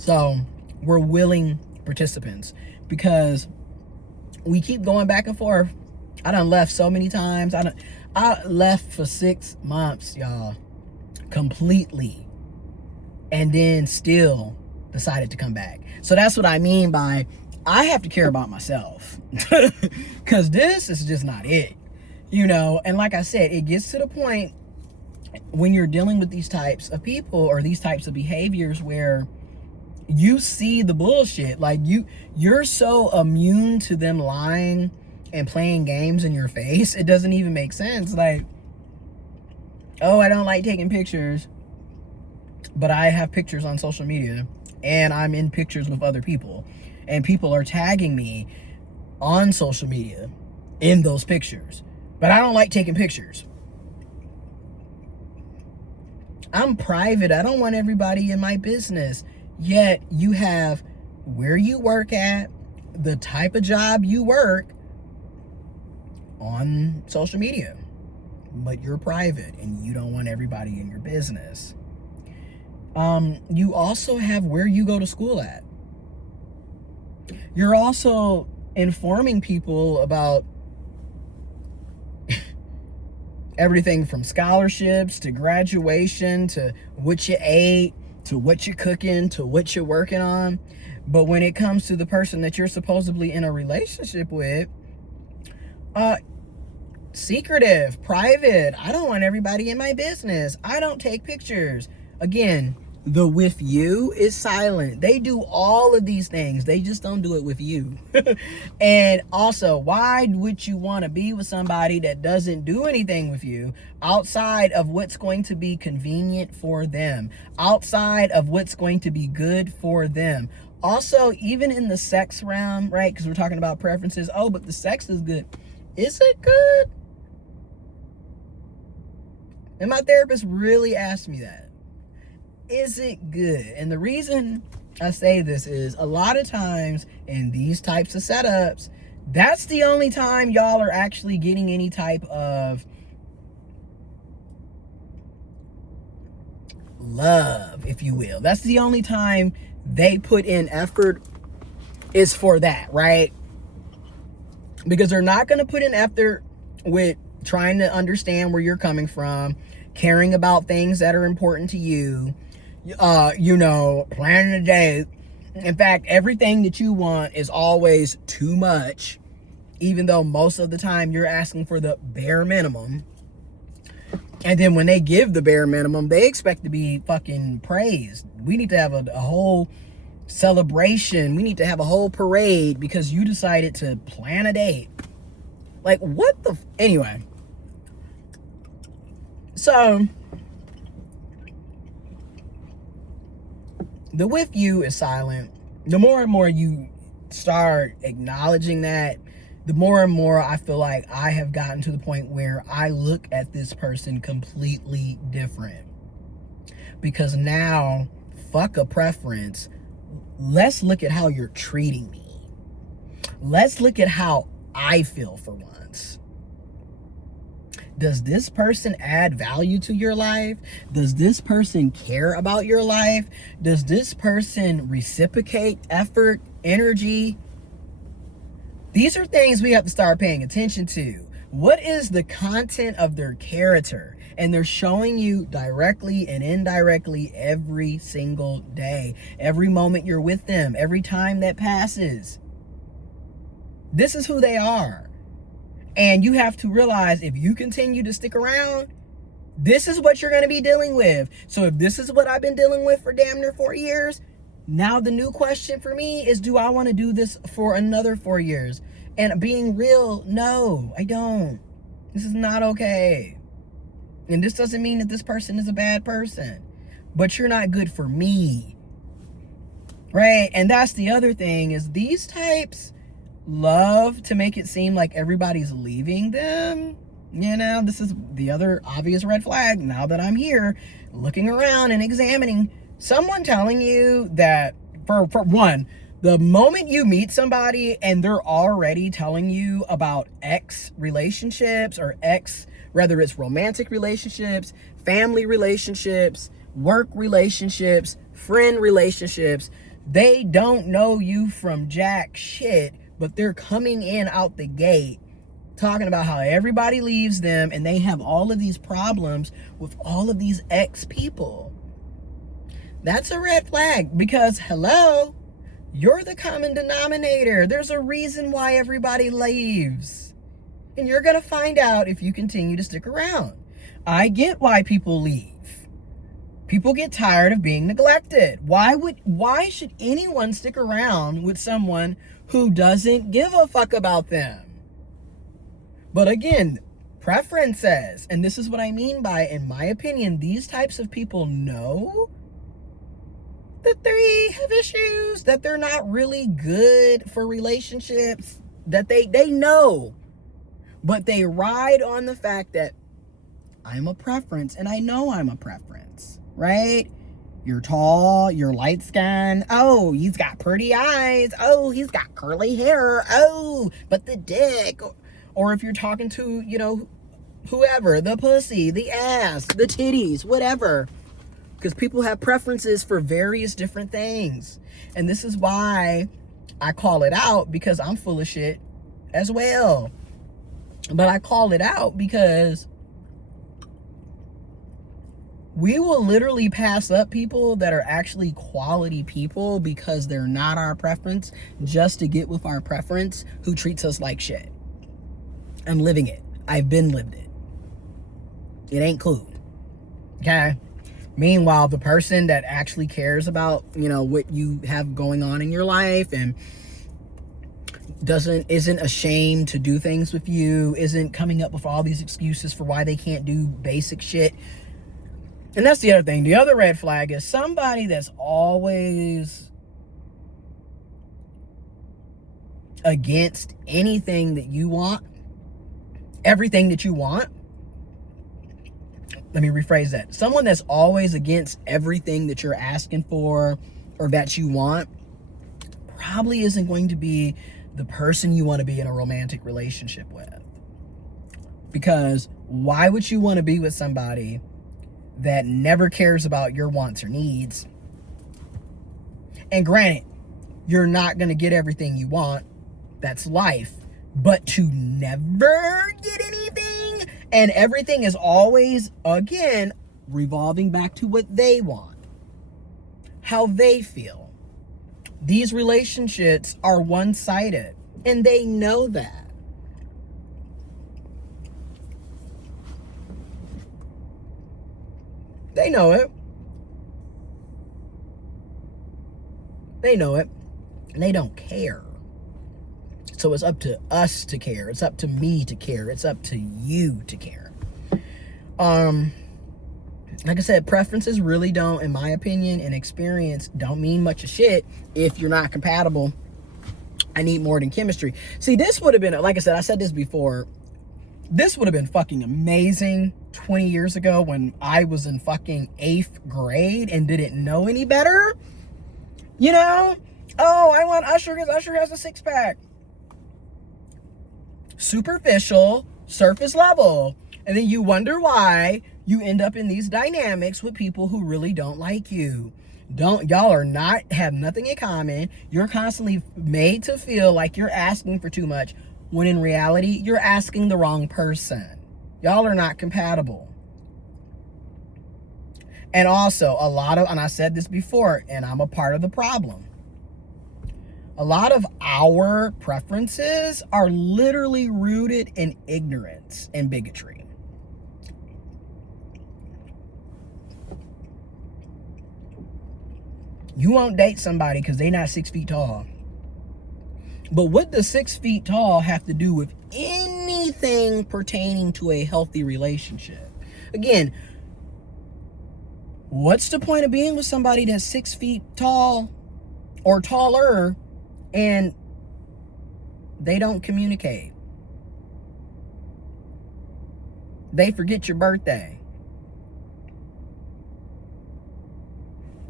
So we're willing participants because we keep going back and forth. I done left so many times. I left for 6 months, y'all, completely, and then still decided to come back. So that's what I mean by I have to care about myself, because this is just not it, and like I said, it gets to the point when you're dealing with these types of people or these types of behaviors where you see the bullshit. Like you're so immune to them lying and playing games in your face, it doesn't even make sense. Like, oh, I don't like taking pictures, but I have pictures on social media and I'm in pictures with other people and people are tagging me on social media in those pictures, but I don't like taking pictures. I'm private. I don't want everybody in my business. Yet you have where you work at, the type of job you work on social media, but you're private and you don't want everybody in your business. You also have where you go to school at. You're also informing people about everything from scholarships to graduation to what you ate to what you're cooking to what you're working on. But when it comes to the person that you're supposedly in a relationship with, secretive, private. I don't want everybody in my business. I don't take pictures. Again, the with you is silent. They do all of these things. They just don't do it with you. And also, why would you want to be with somebody that doesn't do anything with you outside of what's going to be convenient for them, outside of what's going to be good for them? Also, even in the sex realm, right? Because we're talking about preferences. Oh, but the sex is good. Is it good? And my therapist really asked me that. Is it good? And the reason I say this is a lot of times in these types of setups, that's the only time y'all are actually getting any type of love, if you will. That's the only time they put in effort is for that, right? Because they're not going to put in effort with trying to understand where you're coming from, caring about things that are important to you, planning a date. In fact, everything that you want is always too much, even though most of the time you're asking for the bare minimum. And then when they give the bare minimum, they expect to be fucking praised. We need to have a whole celebration. We need to have a whole parade because you decided to plan a date. Like, what the... Anyway. So... the with you is silent. The more and more you start acknowledging that, the more and more I feel like I have gotten to the point where I look at this person completely different. Because now, fuck a preference. Let's look at how you're treating me. Let's look at how I feel for once. Does this person add value to your life? Does this person care about your life? Does this person reciprocate effort, energy? These are things we have to start paying attention to. What is the content of their character? And they're showing you directly and indirectly every single day, every moment you're with them, every time that passes. This is who they are. And you have to realize if you continue to stick around, this is what you're going to be dealing with. So if this is what I've been dealing with for damn near 4 years, now the new question for me is, do I want to do this for another 4 years? And being real, no, I don't. This is not okay. And this doesn't mean that this person is a bad person, but you're not good for me. Right? And that's the other thing is these types love to make it seem like everybody's leaving them. This is the other obvious red flag. Now that I'm here looking around and examining, someone telling you that for one, the moment you meet somebody and they're already telling you about ex relationships or whether it's romantic relationships, family relationships, work relationships, friend relationships, They don't know you from jack shit, but they're coming in out the gate talking about how everybody leaves them and they have all of these problems with all of these ex people. That's a red flag, because hello, you're the common denominator. There's a reason why everybody leaves. And you're going to find out if you continue to stick around. I get why people leave. People get tired of being neglected. Why should anyone stick around with someone who doesn't give a fuck about them? But again, preferences, and this is what I mean by, in my opinion, these types of people know that they have issues, that they're not really good for relationships, that they know, but they ride on the fact that I'm a preference, and I know I'm a preference, right? You're tall, you're light skinned. Oh, he's got pretty eyes. Oh, he's got curly hair. Oh, but the dick. Or if you're talking to, whoever, the pussy, the ass, the titties, whatever. Because people have preferences for various different things. And this is why I call it out, because I'm full of shit as well. But I call it out because we will literally pass up people that are actually quality people because they're not our preference, just to get with our preference who treats us like shit. I'm living it. I've been lived it. It ain't cool. Okay? Meanwhile, the person that actually cares about, what you have going on in your life and isn't ashamed to do things with you, isn't coming up with all these excuses for why they can't do basic shit. And that's the other thing. The other red flag is somebody that's always against anything that you want, everything that you want. Let me rephrase that. Someone that's always against everything that you're asking for or that you want probably isn't going to be the person you want to be in a romantic relationship with. Because why would you want to be with somebody that never cares about your wants or needs? And granted, you're not going to get everything you want. That's life. But to never get anything, and everything is always, again, revolving back to what they want, how they feel. These relationships are one-sided, and they know that. They know it. They know it, and they don't care. So it's up to us to care. It's up to me to care. It's up to you to care. Like I said, preferences really don't, in my opinion and experience, don't mean much of shit if you're not compatible. I need more than chemistry. See, this would have been, like I said this before, this would have been fucking amazing 20 years ago when I was in fucking 8th grade and didn't know any better. Oh, I want Usher because Usher has a six-pack. Superficial, surface level. And then you wonder why you end up in these dynamics with people who really don't like you. Y'all have nothing in common. You're constantly made to feel like you're asking for too much, when in reality, you're asking the wrong person. Y'all are not compatible. And also, and I said this before, and I'm a part of the problem, a lot of our preferences are literally rooted in ignorance and bigotry. You won't date somebody because they're not 6 feet tall. But what does 6 feet tall have to do with anything pertaining to a healthy relationship? Again, what's the point of being with somebody that's 6 feet tall or taller and they don't communicate? They forget your birthday.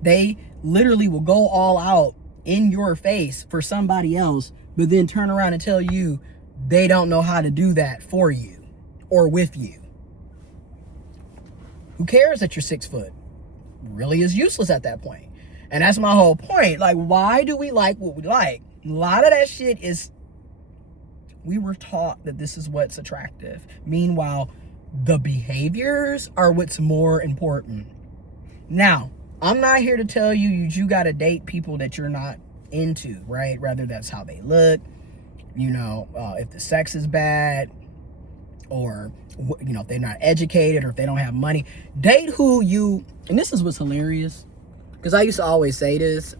They literally will go all out in your face for somebody else, but then turn around and tell you they don't know how to do that for you or with you. Who cares that you're 6 foot? Really is useless at that point. And that's my whole point. Like, why do we like what we like? A lot of that shit is, we were taught that this is what's attractive. Meanwhile, the behaviors are what's more important. Now, I'm not here to tell you you got to date people that you're not into, right? Rather, that's how they look. You know, if the sex is bad, or, you know, if they're not educated, or if they don't have money. Date who you, and this is what's hilarious, because I used to always say this,